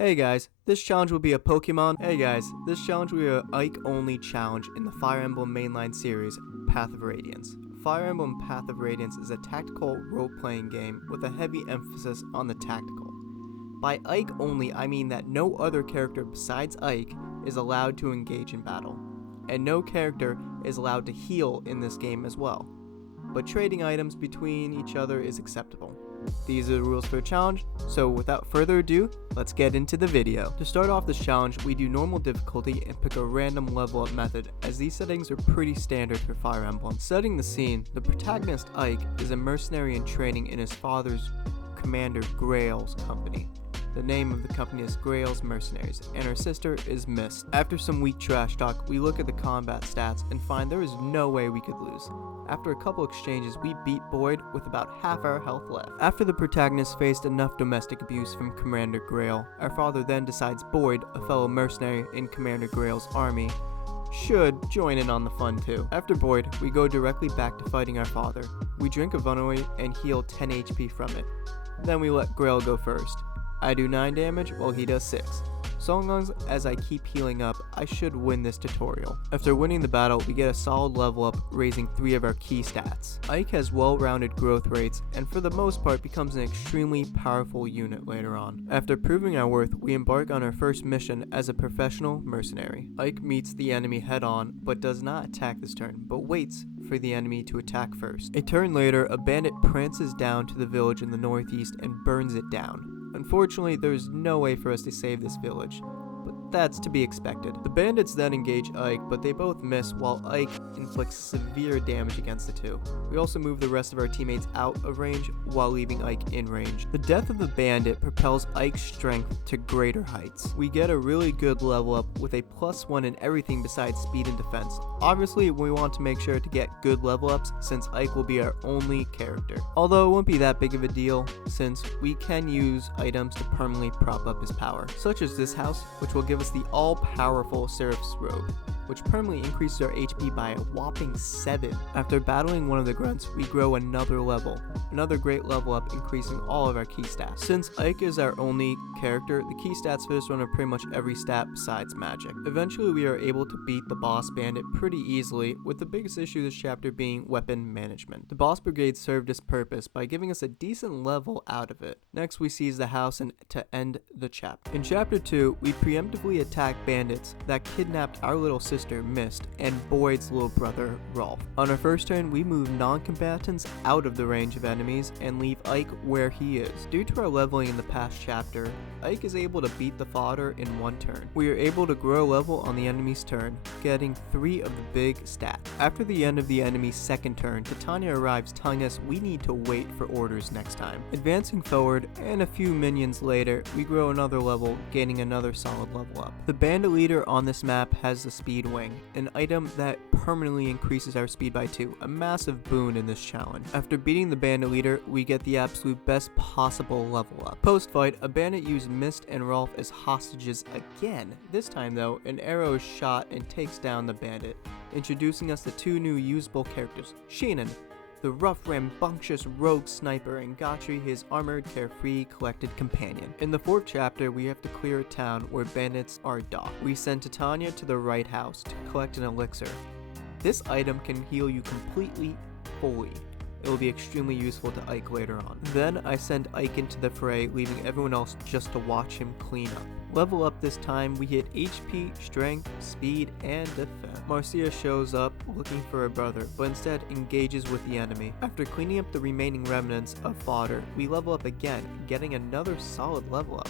Hey guys, this challenge will be a Ike Only challenge in the Fire Emblem mainline series, Path of Radiance. Fire Emblem Path of Radiance is a tactical role-playing game with a heavy emphasis on the tactical. By Ike Only, I mean that no other character besides Ike is allowed to engage in battle, and no character is allowed to heal in this game as well, but trading items between each other is acceptable. These are the rules for the challenge, so without further ado, let's get into the video. To start off this challenge, we do normal difficulty and pick a random level up method, as these settings are pretty standard for Fire Emblem. Setting the scene, the protagonist Ike is a mercenary in training in his father's Commander Grail's company. The name of the company is Grail's Mercenaries, and her sister is Mist. After some weak trash talk, we look at the combat stats and find there is no way we could lose. After a couple exchanges, we beat Boyd with about half our health left. After the protagonist faced enough domestic abuse from Commander Grail, our father then decides Boyd, a fellow mercenary in Commander Grail's army, should join in on the fun too. After Boyd, we go directly back to fighting our father. We drink a Vunoi and heal 10 HP from it. Then we let Grail go first. I do 9 damage while he does 6. So long as I keep healing up, I should win this tutorial. After winning the battle, we get a solid level up, raising 3 of our key stats. Ike has well-rounded growth rates, and for the most part becomes an extremely powerful unit later on. After proving our worth, we embark on our first mission as a professional mercenary. Ike meets the enemy head-on, but does not attack this turn, but waits for the enemy to attack first. A turn later, a bandit prances down to the village in the northeast and burns it down. Unfortunately, there is no way for us to save this village, but that's to be expected. The bandits then engage Ike, but they both miss while Ike inflicts severe damage against the two. We also move the rest of our teammates out of range while leaving Ike in range. The death of the bandit propels Ike's strength to greater heights. We get a really good level up with a +1 in everything besides speed and defense. Obviously, we want to make sure to get good level ups since Ike will be our only character. Although it won't be that big of a deal since we can use items to permanently prop up his power, such as this house, which will give us the all-powerful Seraph's Robe, which permanently increases our HP by a whopping 7. After battling one of the grunts, we grow another level. Another great level up, increasing all of our key stats. Since Ike is our only character, the key stats for this one are pretty much every stat besides magic. Eventually, we are able to beat the boss bandit pretty easily, with the biggest issue this chapter being weapon management. The boss brigade served its purpose by giving us a decent level out of it. Next, we seize the house and to end the chapter. In chapter 2, we preemptively attack bandits that kidnapped our little sister Mist and Boyd's little brother Rolf. On our first turn, we move non-combatants out of the range of enemies and leave Ike where he is. Due to our leveling in the past chapter, Ike is able to beat the fodder in 1 turn. We are able to grow level on the enemy's turn, getting 3 of the big stats. After the end of the enemy's second turn, Titania arrives telling us we need to wait for orders next time. Advancing forward, and a few minions later, we grow another level, gaining another solid level up. The bandit leader on this map has the speed wing, an item that permanently increases our speed by 2, a massive boon in this challenge. After beating the bandit leader, we get the absolute best possible level up. Post-fight, a bandit used Mist and Rolf as hostages again. This time though, an arrow is shot and takes down the bandit, introducing us to 2 new usable characters, Shinon, the rough, rambunctious rogue sniper, and Gotri, his armored, carefree, collected companion. In the 4th chapter, we have to clear a town where bandits are docked. We send Titania to the right house to collect an elixir. This item can heal you completely, fully. It will be extremely useful to Ike later on. Then I send Ike into the fray, leaving everyone else just to watch him clean up. Level up this time, we hit HP, strength, speed, and defense. Marcia shows up looking for her brother, but instead engages with the enemy. After cleaning up the remaining remnants of fodder, we level up again, getting another solid level up.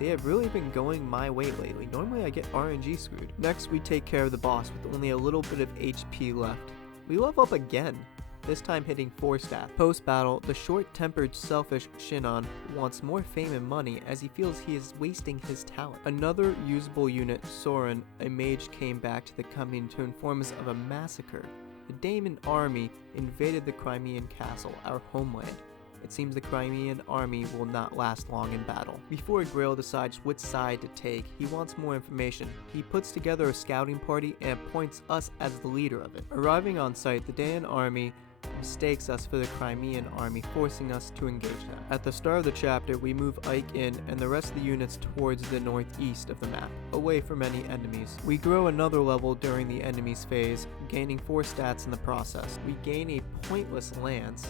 They have really been going my way lately. Normally I get RNG screwed. Next, we take care of the boss with only a little bit of HP left. We level up again, this time hitting 4 stats. Post-battle, the short-tempered, selfish Shinon wants more fame and money as he feels he is wasting his talent. Another usable unit, Soren, a mage, came back to the company to inform us of a massacre. The Daemon army invaded the Crimean castle, our homeland. It seems the Crimean army will not last long in battle. Before Grail decides which side to take, he wants more information. He puts together a scouting party and appoints us as the leader of it. Arriving on site, the Daemon army mistakes us for the Crimean army, forcing us to engage them. At the start of the chapter, we move Ike in and the rest of the units towards the northeast of the map, away from any enemies. We grow another level during the enemies phase, gaining 4 stats in the process. We gain a pointless lance,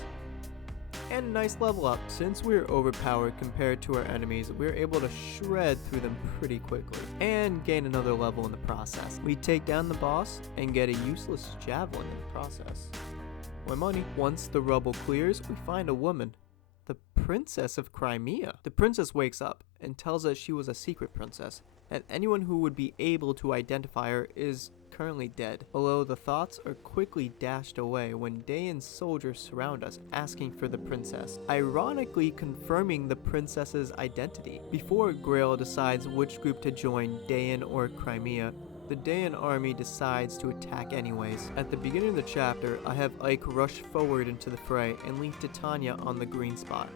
and a nice level up. Since we're overpowered compared to our enemies, we're able to shred through them pretty quickly, and gain another level in the process. We take down the boss, and get a useless javelin in the process. More money. Once the rubble clears, we find a woman. The Princess of Crimea. The princess wakes up, and tells us she was a secret princess, and anyone who would be able to identify her is currently dead. Although the thoughts are quickly dashed away when Dayan's soldiers surround us, asking for the princess, ironically confirming the princess's identity. Before Grail decides which group to join, Dayan or Crimea, the Dayan army decides to attack anyways. At the beginning of the chapter, I have Ike rush forward into the fray and leave Titania on the green spot.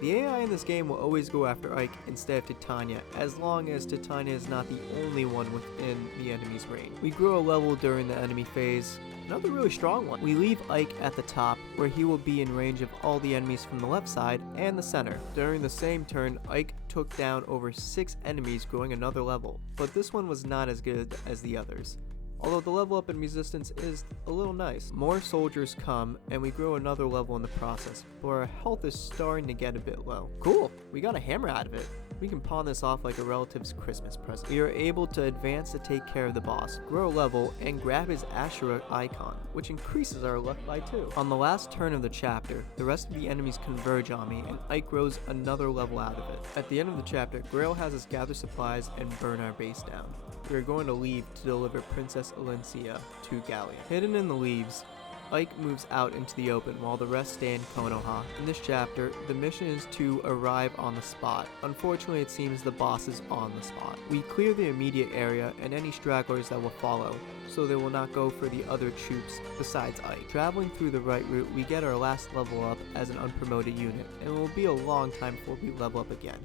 The AI in this game will always go after Ike instead of Titania, as long as Titania is not the only one within the enemy's range. We grow a level during the enemy phase, another really strong one. We leave Ike at the top, where he will be in range of all the enemies from the left side and the center. During the same turn, Ike took down over 6 enemies, growing another level, but this one was not as good as the others. Although the level up in resistance is a little nice. More soldiers come, and we grow another level in the process, but our health is starting to get a bit low. Cool, we got a hammer out of it. We can pawn this off like a relative's Christmas present. We are able to advance to take care of the boss, grow a level, and grab his Ashura icon, which increases our luck by 2. On the last turn of the chapter, the rest of the enemies converge on me, and Ike grows another level out of it. At the end of the chapter, Grail has us gather supplies and burn our base down. We are going to leave to deliver Princess Alencia to Gallia. Hidden in the leaves, Ike moves out into the open while the rest stay in Konoha. In this chapter, the mission is to arrive on the spot. Unfortunately, it seems the boss is on the spot. We clear the immediate area and any stragglers that will follow, so they will not go for the other troops besides Ike. Traveling through the right route, we get our last level up as an unpromoted unit, and it will be a long time before we level up again.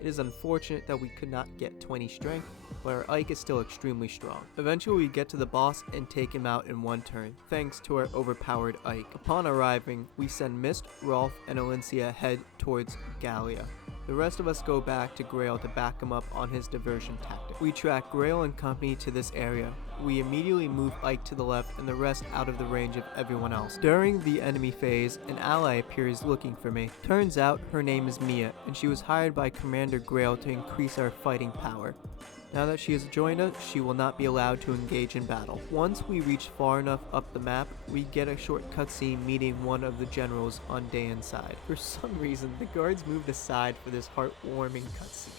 It is unfortunate that we could not get 20 strength, but our Ike is still extremely strong. Eventually we get to the boss and take him out in one turn, thanks to our overpowered Ike. Upon arriving, we send Mist, Rolf, and Alencia head towards Gallia. The rest of us go back to Grail to back him up on his diversion tactic. We track Grail and company to this area. We immediately move Ike to the left and the rest out of the range of everyone else. During the enemy phase, an ally appears looking for me. Turns out her name is Mia, and she was hired by Commander Grail to increase our fighting power. Now that she has joined us, she will not be allowed to engage in battle. Once we reach far enough up the map, we get a short cutscene meeting one of the generals on Dayan's side. For some reason, the guards moved aside for this heartwarming cutscene.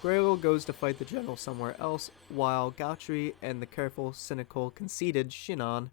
Grail goes to fight the general somewhere else, while Gautry and the careful, cynical, conceited Shinon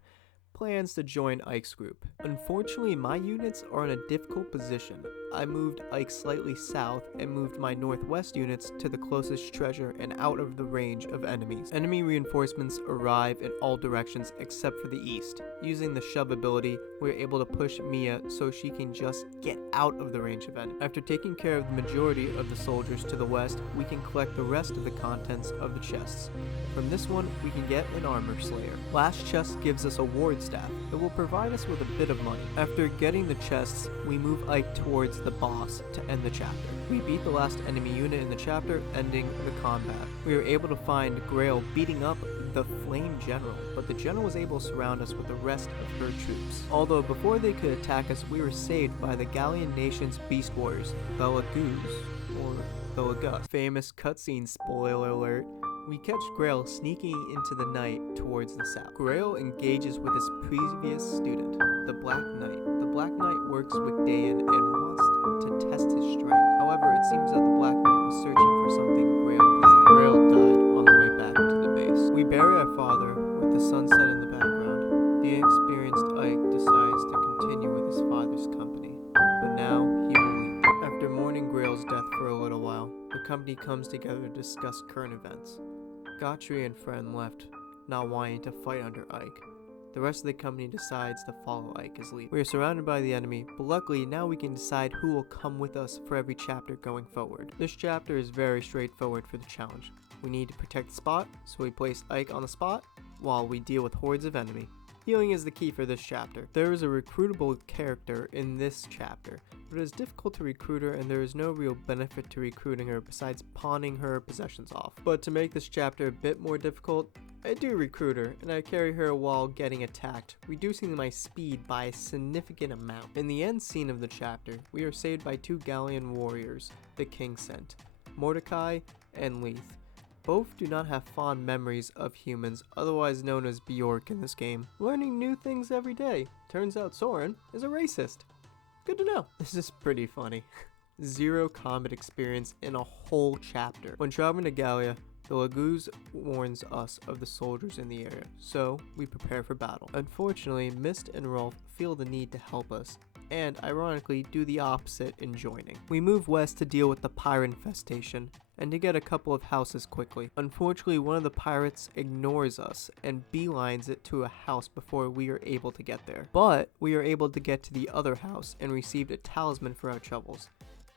plans to join Ike's group. Unfortunately, my units are in a difficult position. I moved Ike slightly south and moved my northwest units to the closest treasure and out of the range of enemies. Enemy reinforcements arrive in all directions except for the east. Using the shove ability, we're able to push Mia so she can just get out of the range of enemies. After taking care of the majority of the soldiers to the west, we can collect the rest of the contents of the chests. From this one, we can get an armor slayer. Last chest gives us a ward staff. It will provide us with a bit of money. After getting the chests, we move Ike towards the boss to end the chapter. We beat the last enemy unit in the chapter, ending the combat. We were able to find Grail beating up the Flame General, but the General was able to surround us with the rest of her troops. Although before they could attack us, we were saved by the Gallian nation's Beast Warriors, the Lagoos, or the Lagus. Famous cutscene spoiler alert. We catch Grail sneaking into the night towards the south. Grail engages with his previous student, the Black Knight. The Black Knight works with Dayan and wants to test his strength. However, it seems that the Black Knight was searching for something Grail possessed. Grail died on the way back to the base. We bury our father with the sunset in the background. The inexperienced Ike decides to continue with his father's company, but now he will leave. After mourning Grail's death for a little while, the company comes together to discuss current events. Gautry and Friend left, not wanting to fight under Ike. The rest of the company decides to follow Ike as leader. We are surrounded by the enemy, but luckily now we can decide who will come with us for every chapter going forward. This chapter is very straightforward for the challenge. We need to protect the spot, so we place Ike on the spot while we deal with hordes of enemy. Healing is the key for this chapter. There is a recruitable character in this chapter, but it is difficult to recruit her and there is no real benefit to recruiting her besides pawning her possessions off. But to make this chapter a bit more difficult, I do recruit her, and I carry her while getting attacked, reducing my speed by a significant amount. In the end scene of the chapter, we are saved by two Gallian warriors the king sent, Mordecai and Leith. Both do not have fond memories of humans, otherwise known as Bjork in this game. Learning new things every day. Turns out Soren is a racist. Good to know. This is pretty funny. 0 combat experience in a whole chapter. When traveling to Gallia, the Laguz warns us of the soldiers in the area, so we prepare for battle. Unfortunately, Mist and Rolf feel the need to help us, and ironically do the opposite in joining. We move west to deal with the pirate infestation, and to get a couple of houses quickly. Unfortunately, one of the pirates ignores us and beelines it to a house before we are able to get there. But we are able to get to the other house and received a talisman for our troubles.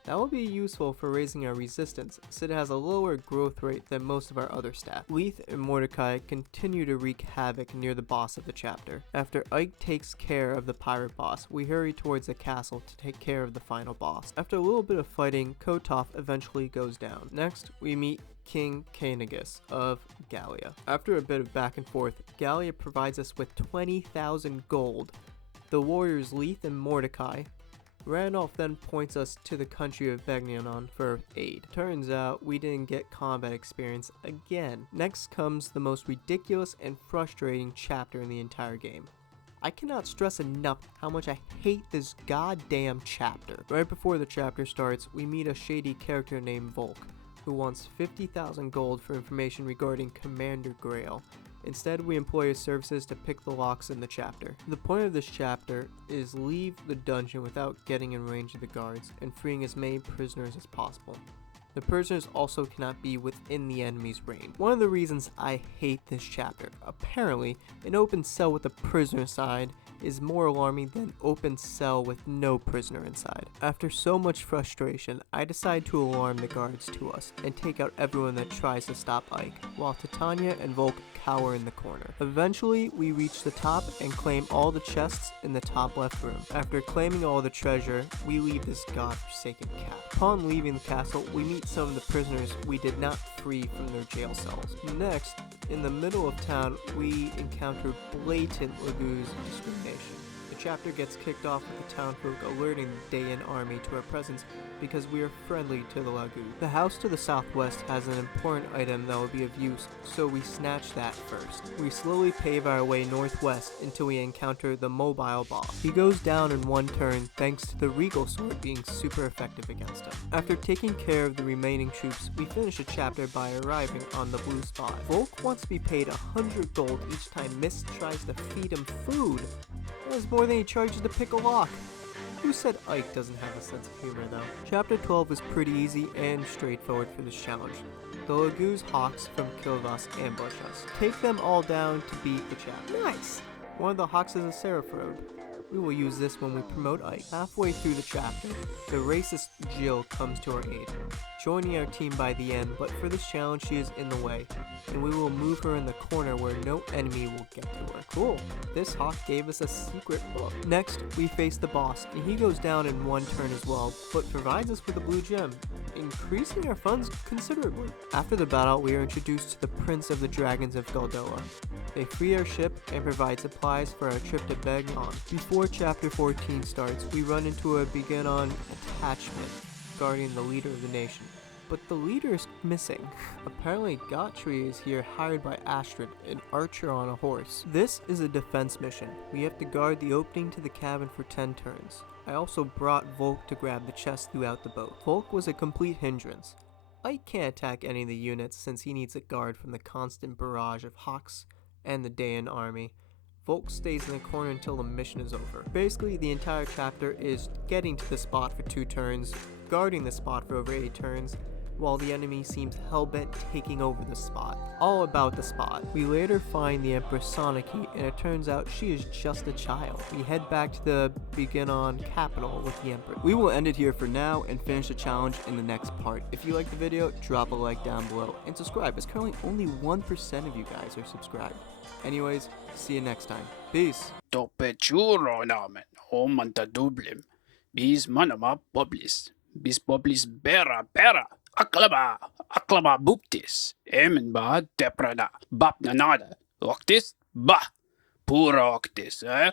That will be useful for raising our resistance, since it has a lower growth rate than most of our other stats. Leith and Mordecai continue to wreak havoc near the boss of the chapter. After Ike takes care of the pirate boss, we hurry towards the castle to take care of the final boss. After a little bit of fighting, Kotov eventually goes down. Next, we meet King Canegus of Gallia. After a bit of back and forth, Gallia provides us with 20,000 gold. The warriors Leith and Mordecai. Randolph then points us to the country of Vegnanon for aid. Turns out we didn't get combat experience again. Next comes the most ridiculous and frustrating chapter in the entire game. I cannot stress enough how much I hate this goddamn chapter. Right before the chapter starts, we meet a shady character named Volk, who wants 50,000 gold for information regarding Commander Grail. Instead, we employ his services to pick the locks in the chapter. The point of this chapter is leave the dungeon without getting in range of the guards and freeing as many prisoners as possible. The prisoners also cannot be within the enemy's range. One of the reasons I hate this chapter, apparently, an open cell with a prisoner side is more alarming than an open cell with no prisoner inside. After so much frustration, I decide to alarm the guards to us and take out everyone that tries to stop Ike, while Titania and Volk cower in the corner. Eventually, we reach the top and claim all the chests in the top left room. After claiming all the treasure, we leave this godforsaken cap. Upon leaving the castle, we meet some of the prisoners we did not free from their jail cells. Next, in the middle of town, we encounter blatant Laguz discrimination. The chapter gets kicked off with the townfolk alerting the Dayan army to our presence because we are friendly to the Laguz. The house to the southwest has an important item that will be of use, so we snatch that first. We slowly pave our way northwest until we encounter the mobile boss. He goes down in one turn thanks to the regal sword being super effective against him. After taking care of the remaining troops, we finish the chapter by arriving on the blue spot. Volk wants to be paid 100 gold each time Mist tries to feed him food. That is more than he charges to pick a lock. Who said Ike doesn't have a sense of humor though? Chapter 12 is pretty easy and straightforward for this challenge. The Laguz Hawks from Kilvas ambush us. Take them all down to beat the chapter. Nice! One of the Hawks is a Seraph Road. We will use this when we promote Ike. Halfway through the chapter, the racist Jill comes to our aid, joining our team by the end, but for this challenge she is in the way, and we will move her in the corner where no enemy will get to her. Cool, this hawk gave us a secret book. Next, we face the boss, and he goes down in one turn as well, but provides us with a blue gem, increasing our funds considerably. After the battle, we are introduced to the Prince of the Dragons of Goldoa. They free our ship and provide supplies for our trip to Begnon. Before chapter 14 starts, we run into a Beganon attachment guarding the leader of the nation. But the leader is missing. Apparently Gottfried is here hired by Astrid, an archer on a horse. This is a defense mission. We have to guard the opening to the cabin for 10 turns. I also brought Volk to grab the chest throughout the boat. Volk was a complete hindrance. Ike can't attack any of the units since he needs a guard from the constant barrage of Hawks and the Dayan army. Volk stays in the corner until the mission is over. Basically, the entire chapter is getting to the spot for 2 turns, guarding the spot for over 8 turns, while the enemy seems hellbent taking over the spot. All about the spot. We later find the Empress Soniki, and it turns out she is just a child. We head back to the Beginnon capital with the Empress. We will end it here for now and finish the challenge in the next part. If you like the video, drop a like down below and subscribe, as currently only 1% of you guys are subscribed. Anyways, see you next time. Peace! To pecuro namin o mantadublim. Bis manama poblis. Bis poblis bera bera. Aklaba buptis. Emen ba teprana. Bap nanada. Octis ba. Puro octis, eh?